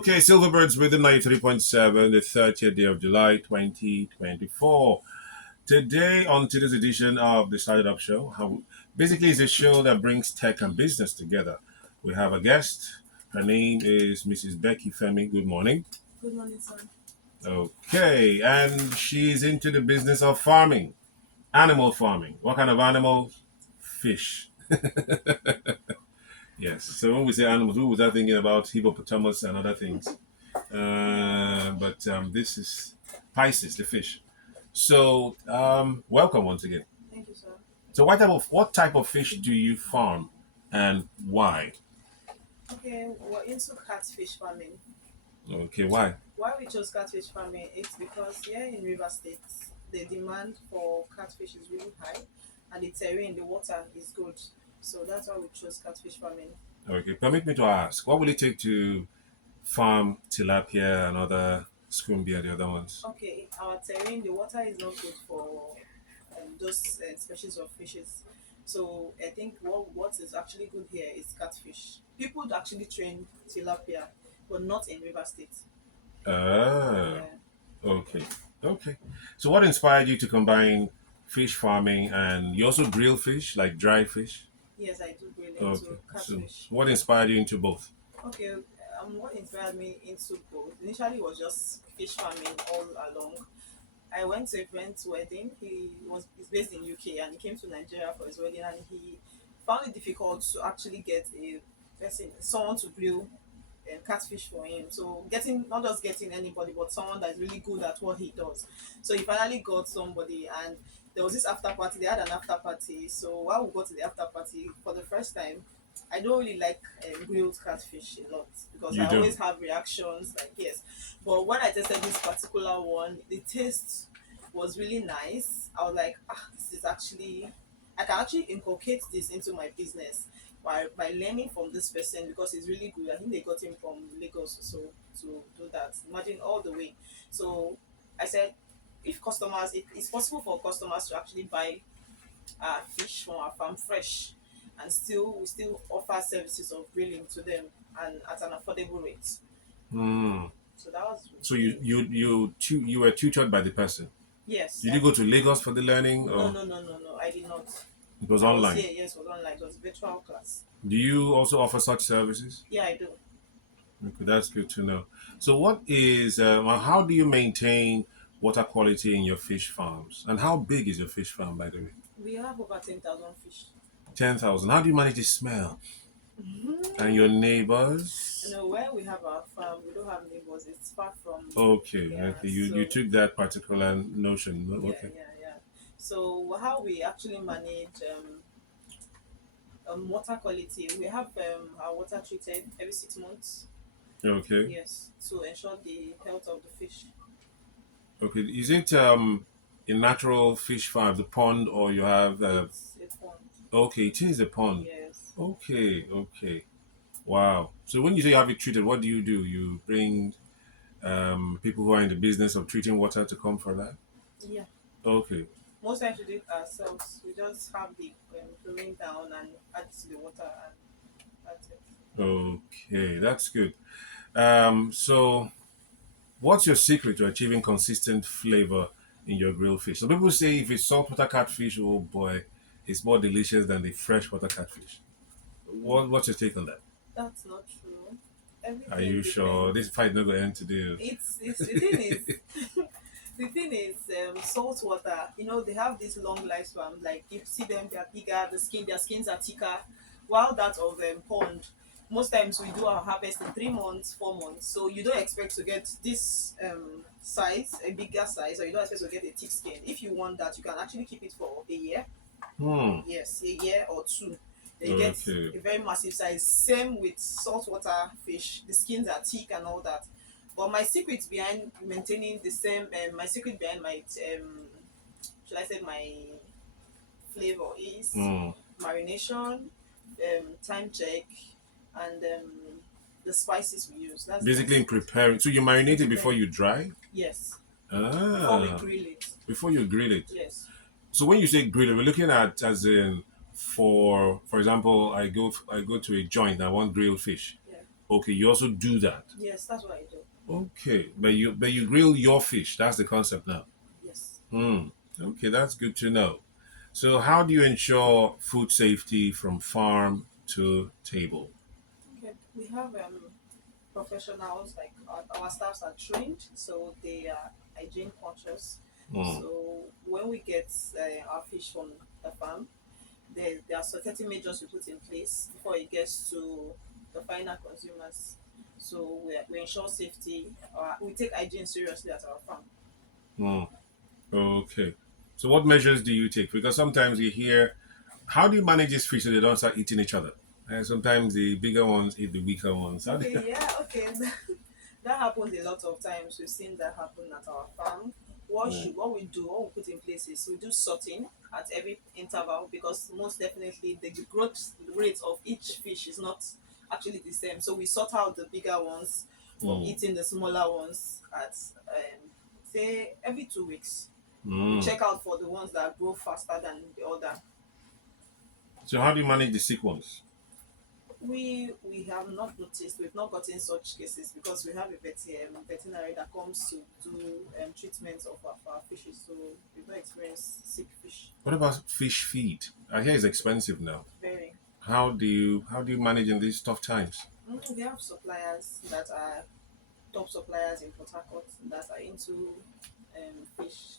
Okay, Silverbirds with the 93.7, the 30th day of July 2024. Today, on today's edition of the Startup Show, basically it's a show that brings tech and business together. We have a guest. Her name is Mrs. Becky Femi. Good morning. Good morning, sir. Okay, and she's into the business of farming, animal farming. What kind of animals? Fish. Yes. So when we say animals, we was thinking about hippopotamus and other things. But this is Pisces, the fish. So welcome once again. Thank you, sir. So what type of fish do you farm and why? Okay, we're into catfish farming. Okay, why? Why we chose catfish farming? It's because here in River State, the demand for catfish is really high, and the terrain, the water is good. So that's why we chose catfish farming. Okay, permit me to ask, what will it take to farm tilapia and other scumbia, the other ones? Okay, in our terrain, the water is not good for those species of fishes. So I think what is actually good here is catfish. People actually train tilapia, but not in River State. Ah, Yeah. okay, okay. So what inspired you to combine fish farming and you also grill fish, like dry fish? Yes, I do grill Okay, into so catfish. what inspired you into both? Okay, what inspired me into both initially was just fish farming all along. I went to a friend's wedding. He's based in UK and he came to Nigeria for his wedding and he found it difficult to actually get a person, someone to grill catfish for him. So getting not just getting anybody, but someone that is really good at what he does. So he finally got somebody, and there was this after party. They had an after party. So while we go to the after party for the first time, I don't really like grilled catfish a lot because You I don't. always have reactions like yes. But when I tasted this particular one, the taste was really nice. I was like, this is actually I can actually inculcate this into my business by learning from this person because he's really good. I think they got him from Lagos so to do that. Imagine all the way. So I said if customers it's possible for customers to actually buy fish from our farm fresh and still offer services of grilling to them and at an affordable rate. Hmm. So that was So you really you you tu- you were tutored by the person. yes. Did you go to Lagos for the learning No, or no, no, no, no. I did not. it was I was online? here. Yes, it was online. It was virtual class. Do you also offer such services? Yeah, I do. Okay, that's good to know. So how do you maintain water quality in your fish farms? And how big is your fish farm, by the way? We have over 10,000 fish. 10,000. How do you manage the smell? And your neighbors? Where we have our farm, we don't have neighbors. It's far from. Okay, Yeah. okay. You So took that particular notion. yeah, Okay. yeah, yeah. So how we actually manage water quality, we have our water treated every 6 months. Okay. Yes, to ensure the health of the fish. Okay. Is it a natural fish farm, the pond, or you have It's a pond. okay, it is a pond. Yes. Okay, okay. Wow. So when you say you have it treated, what do? You bring people who are in the business of treating water to come for that? Yeah. Okay, Most times we do it ourselves. We just have the chlorine down and add it to the water and that's it. okay, that's good. So what's your secret to achieving consistent flavor in your grilled fish? So people say if it's saltwater catfish, oh boy, it's more delicious than the freshwater catfish. What's your take on that? That's not true. Are Everything you sure this depends. fight not going to end today? It's the thing is the thing is salt water. They have this long lifespan. Like you see them, they are bigger. Their skins are thicker. While that of pond, most times we do our harvest in 3 months, 4 months. So you don't expect to get this size, a bigger size, or you don't expect to get a thick skin. If you want that, you can actually keep it for a year. Hmm. Yes, a year or two. They get Okay. a very massive size. Same with saltwater fish. The skins are thick and all that. But my secret behind maintaining the same, my secret behind my, should I say my flavor is Hmm. marination, time check, and the spices we use. That's my Basically, in secret. preparing, so you marinate it before Prepare. you dry. Yes, before we Ah, grill it. before you grill it. Yes. So when you say grill, we're looking at as in for example, I go to a joint. I want grilled fish. Yeah. Okay, you also do that. Yes, that's what I do. Okay, but you grill your fish. That's the concept now. Yes. Hmm. Okay, that's good to know. So, how do you ensure food safety from farm to table? Okay. We have professionals like our staffs are trained, so they are hygiene conscious. Hmm. So when we get our fish from the farm, there are certain measures we put in place before it gets to the final consumers. So we ensure safety. We take hygiene seriously at our farm. Hmm. Okay. So, what measures do you take? Because sometimes you hear, how do you manage these fish so they don't start eating each other? And sometimes the bigger ones eat the weaker ones. How do you- Okay, yeah, okay. That happens a lot of times. We've seen that happen at our farm. Hmm. What we put in place is we do sorting at every interval because most definitely the growth rate of each fish is not actually the same. So we sort out the bigger ones from Hmm. eating the smaller ones at say every 2 weeks. We Hmm. check out for the ones that grow faster than the other. So, how do you manage the sick ones? We have not noticed, we've not gotten such cases because we have a veterinary that comes to do treatment of our fishes, so we've not experienced sick fish. What about fish feed? I hear it's expensive now. Very. How do you manage in these tough times? We have suppliers that are top suppliers in Port Harcourt that are into fish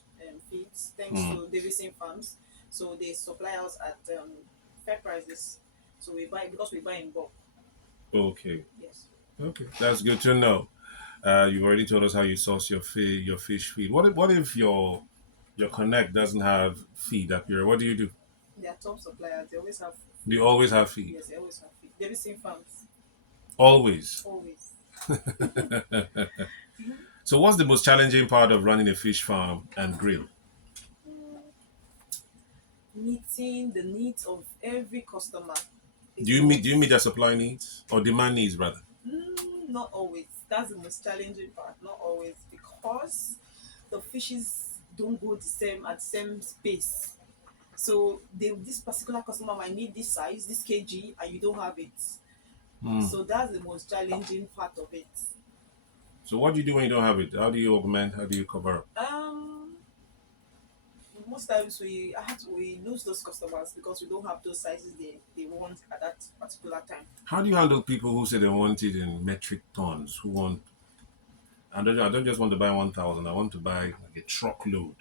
feeds, thanks Hmm. to Davison Farms. So they supply us at fair prices. So we buy because we buy in bulk. Okay. Yes. Okay. That's good to know. You already told us how you source your fish feed. What if your connect doesn't have feed that period? What do you do? They are top suppliers. They always have Do feed. you always have feed? Yes, they always have feed. Davison Farms. Always. Always. So what's the most challenging part of running a fish farm and grill? Meeting the needs of every customer is Do the you meet do you most. meet their supply needs or demand needs rather? Not always. That's the most challenging part. Not always because the fishes don't go the same at the same space. So this particular customer might need this size, this kg, and you don't have it. Hmm. So that's the most challenging part of it. So what do you do when you don't have it? How do you augment? How do you cover up? Um, Most times we lose those customers because we don't have those sizes they want at that particular time. How do you handle people who say they want it in metric tons? Who want I don't just want to buy 1,000. I want to buy like a truckload.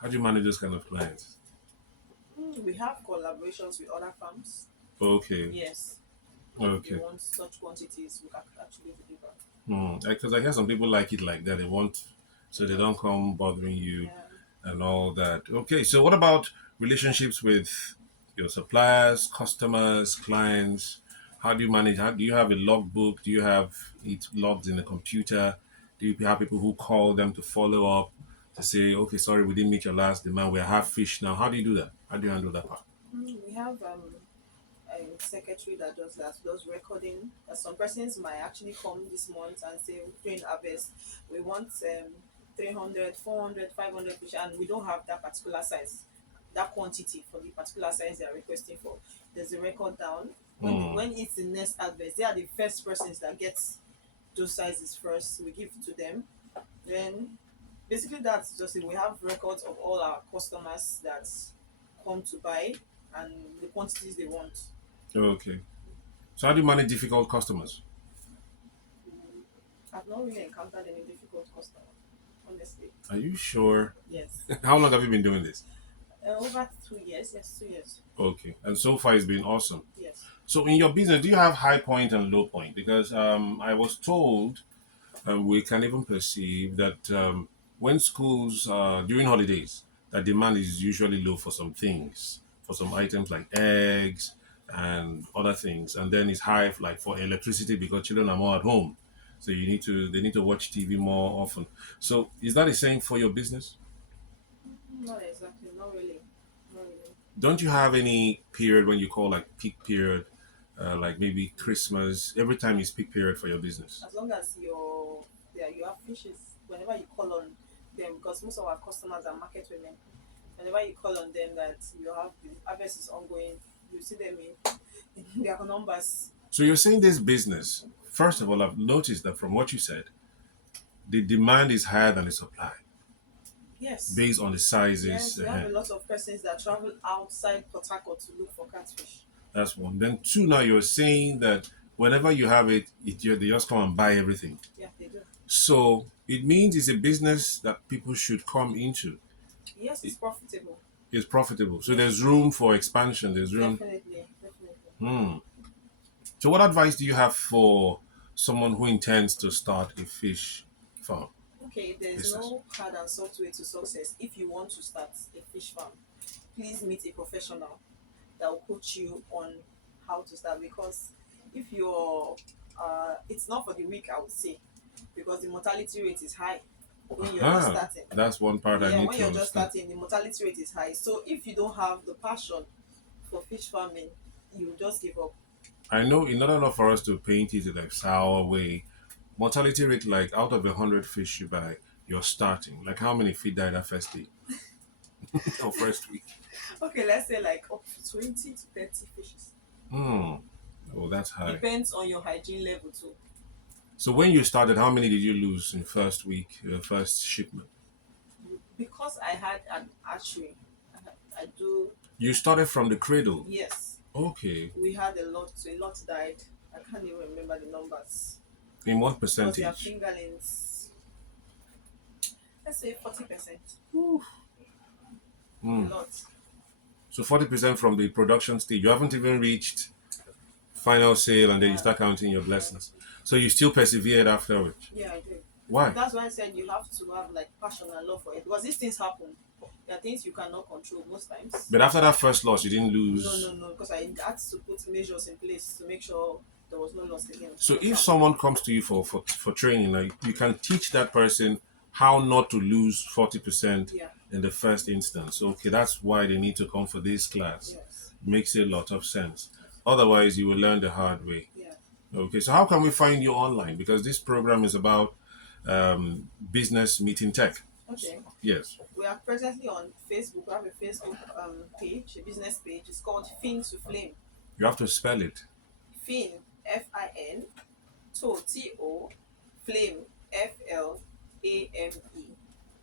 How do you manage those kind of clients? We have collaborations with other farms. Okay. Yes, if they Okay. want such quantities, we can actually deliver. Because I hear some people like it like that. They want, so they don't come bothering you Yeah. and all that. Okay. So what about relationships with your suppliers, customers, clients? How do you manage? How do you have a logbook? Do you have it logged in a computer? Do you have people who call them to follow up to say, okay, sorry, we didn't meet your last demand. We have fish now. How do you do that? How do you handle that part? We have a secretary that does recording. Some persons might actually come this month and say during harvest we want 300, 400, 500 fish, and we don't have that particular size, that quantity for the particular size they are requesting for. There's a record down. Hmm. When it's the next harvest, they are the first persons that get those sizes first. We give to them. Then basically that's just it. We have records of all our customers that come to buy and the quantities they want. Okay. So how do you manage difficult customers? I've not really encountered any difficult customer, honestly. Are you sure? Yes. How long have you been doing this? Over 2 years. Yes, 2 years. Okay. And so far it's been awesome. Yes. So in your business, do you have high point and low point? Because I was told, and we can even perceive that when schools during holidays, that demand is usually low for some things, for some items like eggs and other things, and then it's high like for electricity because children are more at home, so they need to watch TV more often. So is that the same for your business? Not exactly. Not really. Not really. Don't you have any period when you call like peak period, like maybe Christmas? Every time is peak period for your business. As long as you have fishes, whenever you call on them, because most of our customers are market women. Whenever you call on them that you have the harvest is ongoing, you see them in their numbers. So you're saying this business first of all, I've noticed that from what you said, the demand is higher than the supply Yes. based on the sizes. Yes, we have a lot of persons that travel outside Port Harcourt to look for catfish. That's one. Then two, now you're saying that whenever you have they just come and buy everything. Yeah, they do. So it means it's a business that people should come into. Yes, it's profitable. It's profitable. So Yes, there's room for expansion. There's room. definitely, definitely. Hmm. So what advice do you have for someone who intends to start a fish farm Okay, there's business? no hard and soft way to success. If you want to start a fish farm, please meet a professional that will coach you on how to start, because if you're it's not for the weak, I would say, because the mortality rate is high when you're just Ah, starting. that's one part I Yeah, need when to you're just understand. starting, the mortality rate is high. So if you don't have the passion for fish farming, you just give up. I know in order not for us to paint it in a sour way, mortality rate like out of 100 fish you buy, you're starting. Like how many feed die that first day or first week? Okay, let's say like up to 20 to 30 fishes. Hmm. Oh, that's high. Depends on your hygiene level too. So when you started, how many did you lose in first week, first shipment? Because I had an archery, I do, You started from the cradle. yes, Okay. we had a lot, so a lot died. I can't even remember the numbers In what because they are percentage? fingerlings. Let's say 40%. Hmm. A lot. So 40% from the production stage. You haven't even reached final sale and then you Yeah, start counting your blessings. So you still persevered afterwards. yeah, I did. Why? That's why I said you have to have like passion and love for it, because these things happen. There are things you cannot control most times. But after that first loss, you didn't No, lose. no, no, because I had to put measures in place to make sure there was no loss again on So the if farm. someone comes to you for training, like you can teach that person how not to lose 40% Yeah, in the first instance. Okay, that's why they need to come for this class. yes, Makes a lot of sense. Otherwise, you will learn the hard way. yeah. Okay, so how can we find you online? Because this program is about business meeting tech. Okay. Yes. We are presently on Facebook. We have a Facebook page, a business page. It's called Fin to Flame. You have to spell it. Fin, Fin, To, Flame, Flame.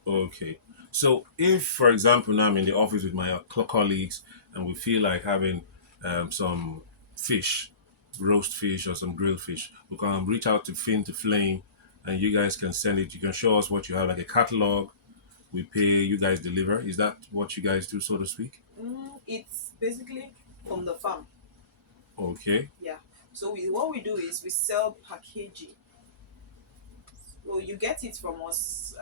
Okay. So if, for example, now I'm in the office with my colleagues and we feel like having some fish, roast fish or some grilled fish, we can reach out to Fin to Flame and you guys can send it. You can show us what you have, like a catalog. We pay, you guys deliver. Is that what you guys do, so to speak? It's basically from the farm. Okay. Yeah. So what we do is we sell per kg. So you get it from us,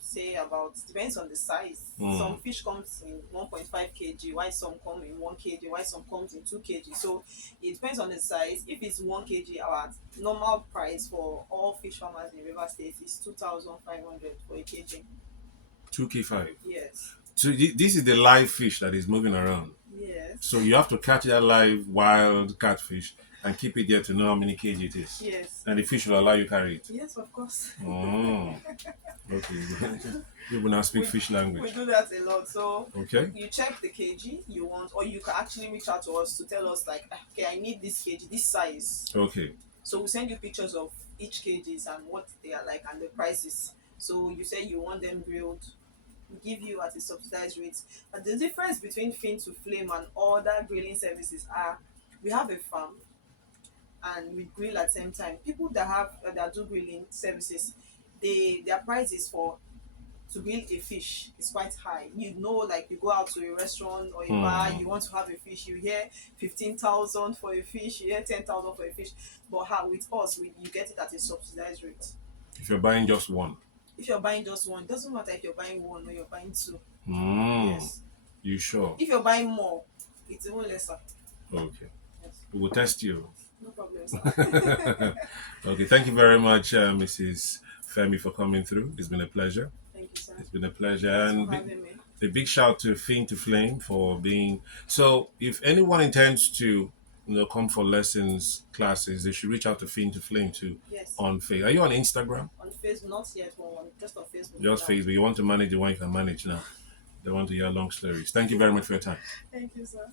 say about, depends on the size. Hmm. Some fish comes in 1.5 kg, while some come in 1 kg, while some comes in 2 kg. So it depends on the size. If it's 1 kg, our normal price for all fish farmers in River State is 2,500 for a kg. 2K5. Yes. So this is the live fish that is moving around. Yes. So you have to catch that live wild catfish and keep it there to know how many kg it is. Yes. And the fish will allow you to carry it. Yes, of course. Oh, okay. You will now speak fish We language. do that a lot. So Okay. you check the kg you want, or you can actually reach out to us to tell us like, okay, I need this kg, this size. Okay. So we send you pictures of each kgs and what they are like and the prices. So you say you want them grilled, we give you at a subsidized rate. But the difference between Fin to Flame and other grilling services are, we have a farm and we grill at the same time. People that have that do grilling services, their prices for to grill a fish is quite high. You know, like you go out to a restaurant or a bar, Hmm. you want to have a fish, you hear 15,000 for a fish, you hear 10,000 for a fish. But how with us, you get it at a subsidized rate. If you're buying just one. If you're buying just one, it doesn't matter if you're buying one or you're buying two. Hmm. Yes. You sure? If you're buying more, it's even lesser. Okay. Yes. We will test you. No problem, sir. Okay. Thank you very much, Mrs. Femi, for coming through. It's been a pleasure. Thank you, sir. It's been a pleasure. Thanks And for having me. a big shout to Fin to Flame for being. So, if anyone intends to, come for lessons, classes, they should reach out to Fin to Flame too Yes. on Facebook. Are you on Instagram? On Facebook, not yet, but just on Facebook. Just now. Facebook. You want to manage the one you can manage now. They want to hear long stories. Thank you very much for your time. Thank you, sir.